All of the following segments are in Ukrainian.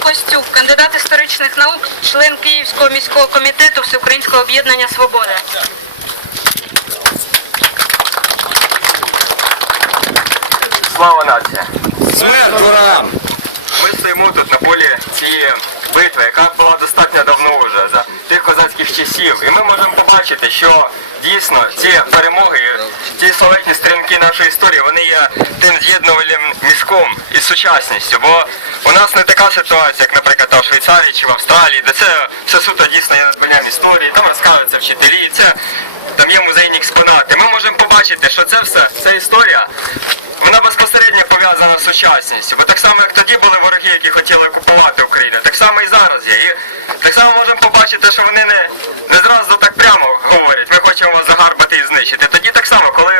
Костюк, кандидат історичних наук, член Київського міського комітету Всеукраїнського об'єднання Свобода. Слава нація! Смерть ворогам! Ми стоїмо тут на полі цієї битви, яка була достатньо давно вже за тих козацьких часів. І ми можемо побачити, що дійсно ці перемоги, ті славетні сторінки нашої історії, вони є тим з'єднувальним мізком із сучасністю. Бо у нас не така ситуація, як, наприклад, там в Швейцарії чи в Австралії, де це все суто дійсно є надбанням історії, там розказуються вчителі, це там є музейні експонати. Ми можемо побачити, що це все, ця історія. Вона безпосередньо пов'язана з сучасністю, бо так само, як тоді були вороги, які хотіли окупувати Україну, так само і зараз є. І так само можемо побачити, що вони не, не зразу так прямо говорять, ми хочемо вас загарбати і знищити. Тоді так само, коли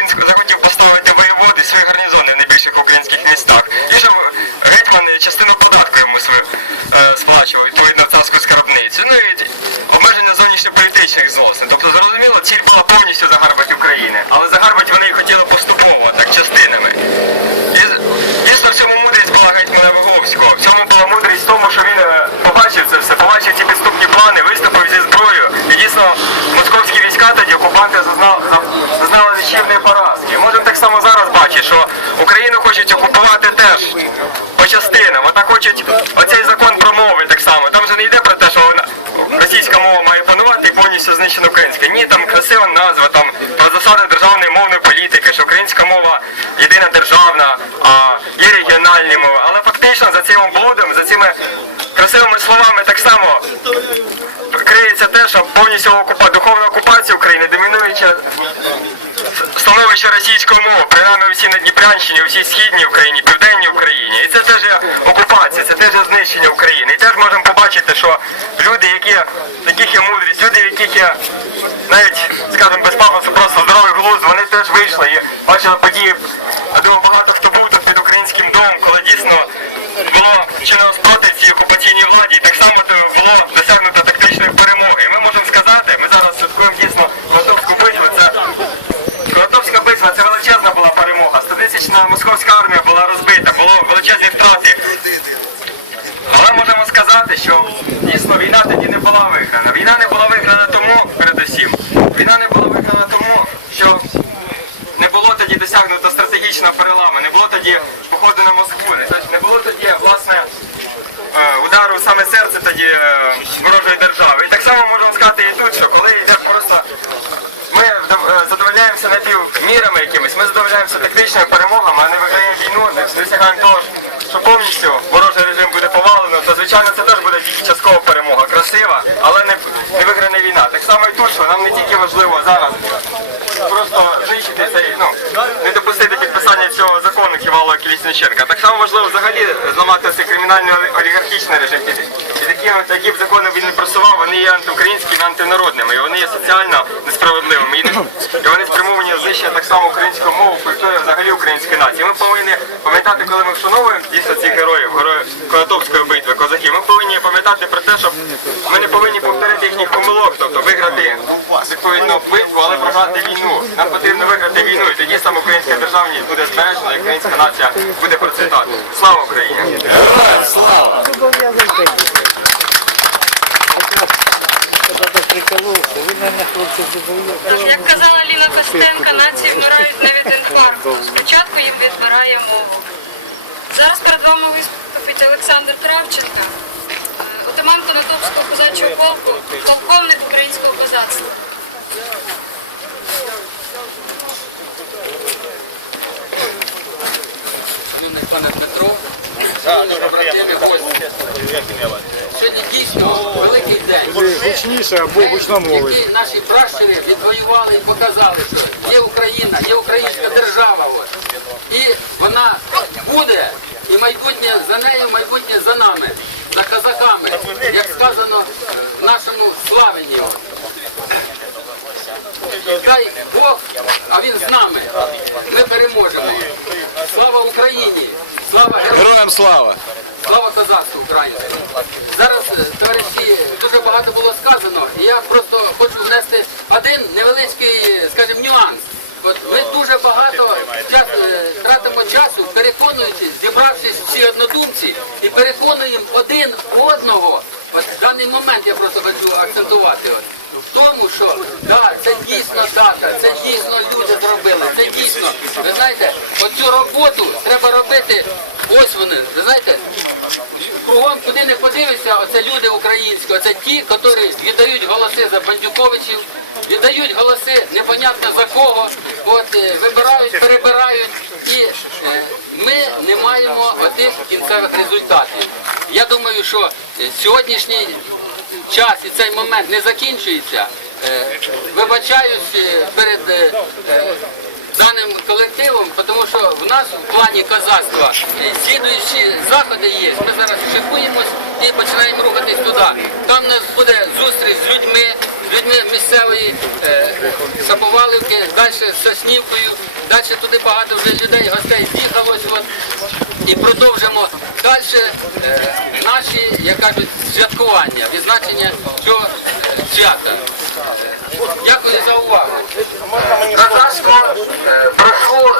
Олексій захотів поставити воєводи свої гарнізони в найбільших українських містах. І щоб гетьмани частину податку йому е, сплачував, відповідно царську скарбницю. Ну і обмеження зовнішньополітичних зносин. Тобто, зрозуміло, ціль була повністю загарбати України, але загарбати вони хотіли поступово, так частинами. І дійсно в цьому мудрість була гетьмана Виговського. В цьому була мудрість в тому, що він е, побачив це все, побачив ці підступні плани, виступив зі зброєю. І дійсно московські війська тоді окупанти зазнали, за- зазнали нищівної поразки. Можемо так само зараз бачити, що Україну хочуть окупувати теж по частинам. Отак хочуть оцей закон про мови так само. Там же не йде про те, що російська мова має панувати і повністю знищена українська. Ні, там красива назва, там про засади державної мовної політики, що українська мова єдина державна, а є регіональні мови. Але фактично за цим блудом, за цими красивими словами так само криється те, що повністю духовна окупація України, домінуюча становище російської мови, принаймні у всій Надніпрянщині, у всій східній Україні, південній Україні. І це теж окупація, це теж знищення України. І теж можемо побачити, що люди, які яких є мудрість, люди, яких є навіть, скажімо, без пафосу, просто здоровий глузд, вони теж вийшли і бачили події. Я думаю, багато хто був тут під українським домом, коли дійсно було чинено спротив цій окупаційній владі, і так само було досягнуто тактичної перемоги. І ми можемо сказати, ми зараз святкуємо дійсно Готовську битву. Це Готовська битва це величезна була перемога. Стотисячна московська армія була розбита, величезні втрати. Але можемо сказати, що дійсно війна тоді не була виграна. Війна не була виграна тому, передусім. Війна не була виграна тому, що не було тоді досягнуто стратегічного переламу, не було тоді походу на Москву, не, не було тоді, власне, е, удару в саме серце тоді е, ворожої держави. І так само можемо сказати і тут, що коли йде просто ми е, напівмірами якимись, ми задовольняємося тактичними перемогами, а не виграємо війну, не досягаємо того, що повністю ворожий режим буде повалено, то звичайно це теж буде тільки часткова перемога, красива, але не, не виграна війна. Так само і тут, що нам не тільки важливо зараз просто знищити цей, ну, не допустити підписання цього закону Ківалова Кілісниченка. Так само важливо взагалі зламати цей кримінальний олігархічний режим, під яким такі б закони він не просував, вони є антиукраїнськими, антинародними, і вони є соціально несправедливими. І, і вони спрямовані на знищення так само української мови, культури, взагалі української нації. Ми повинні пам'ятати, коли ми вшановуємо дійсно цих героїв, героїв Конотопської битви, козаків, ми повинні пам'ятати про те, що ми не повинні повторити відповідно битву, але програти війну. Нам потрібно виграти війну, і тоді саме українська державність буде збережена, і українська нація буде процвітати. Слава Україні! Як казала Ліна Костенка, нації вмирають не від інфаркту. Спочатку їм відбирає мову. Зараз перед вами виступить Олександр Кравченко, е, отаман Конотопського козачого полку, полковник українського козацтва. Шановний пане Дмитро. Сьогодні дійсно великий день, Гучніше або гучномовий. який наші пращури відвоювали і показали, що є Україна, є українська держава. От. І вона буде, і майбутнє за нею, майбутнє за нами, за казаками, як сказано в нашому славенні. Дай Бог, а він з нами. Ми переможемо. Слава Україні! Слава героям! Героям слава! Слава козацтву українському! Зараз, е, товариші, дуже багато було сказано, і я просто хочу внести один невеличкий, скажімо, нюанс. От ми дуже багато час, е, тратимо часу, переконуючись, зібравшись всі однодумці і переконуємо один одного. От в даний момент я просто хочу акцентувати. От. В тому, що да, це дійсно дата, це дійсно люди зробили, це дійсно. Ви знаєте, оцю роботу треба робити. Ось вони, ви знаєте, кругом куди не подивишся, оце люди українські, оце ті, які віддають голоси за бандюковичів, віддають голоси непонятно за кого, от е, вибирають, не маємо отих кінцевих результатів. Я думаю, що е, сьогоднішній час і цей момент не закінчується. Е, Вибачаюсь е, перед даним колективом, тому що в нас в плані козацтва е, слідуючі заходи є. Ми зараз шикуємось і починаємо рухатись туди. Там у нас буде зустріч з людьми, з людьми місцевої Саповалівки, далі з Соснівкою, далі туди багато вже людей, гостей з'їхалось. І продовжимо далі е, наші, як кажуть, святкування, відзначення цього е, свята. Дякую за увагу. Прошу е, прошу